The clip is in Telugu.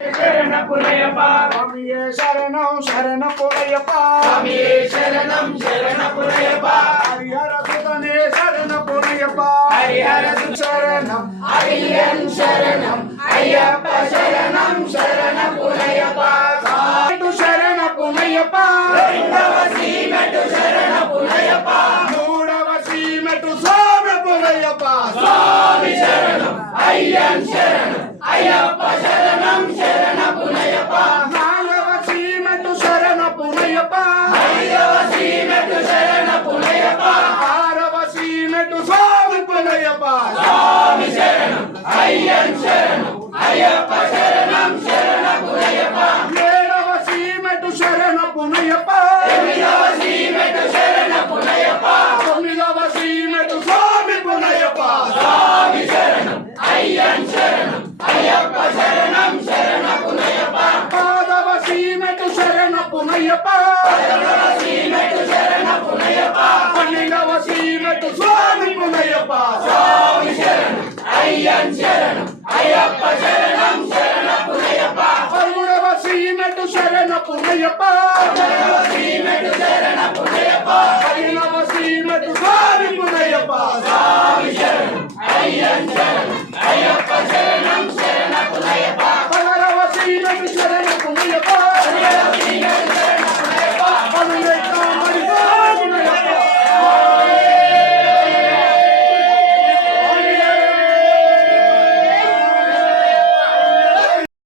శరణ పులయప్ప స్వామియే శరణం శరణ పులయప్ప స్వామియే శరణం శరణ పులయప్ప హరిహర సుతనే శరణ పులయప్ప హరిహర శరణం అయ్యన్ శరణం అయ్యప్ప శరణం శరణ పులయప్ప సాటు శరణ పులయప్ప రెండవ సీమెటు శరణ పులయప్ప మూడవ సీమెటు స్వామి పులయప్ప స్వామి శరణం అయ్యన్ శరణం అయ్యప్ప శరణం శరణ పులయప్ప నాలుగవ సీమెటు శరణ పులయప్ప ఐదవ సీమెటు శరణ పులయప్ప ఆరవ సీమెటు స్వామి పులయప్ప స్వామి శరణం అయ్యన్ శరణం అయ్యప్ప శరణం శరణ పులయప్ప ఏడవ సీమెటు శరణ పులయప్ప ఎనిమిదవ సీమెటు శరణ పులయప్ప తొమ్మిదవ సీమెటు స్వామి పులయప్ప స్వామి శరణం అయ్యన్ శరణం అయ్యప్ప శరణం శరణ పులయప్ప పదవ సీమెటు శరణ పులయప్ప పదవ సీమెటు శరణ పులయప్ప పన్నెండవ సీమెటు స్వామి పులయప్ప స్వామి శరణం అయ్యన్ శరణం అయ్యప్ప శరణం శరణ పులయప్ప పదమూడవ సీమెటు శరణ పులయప్ప పదవ సీమెటు శరణ పులయప్ప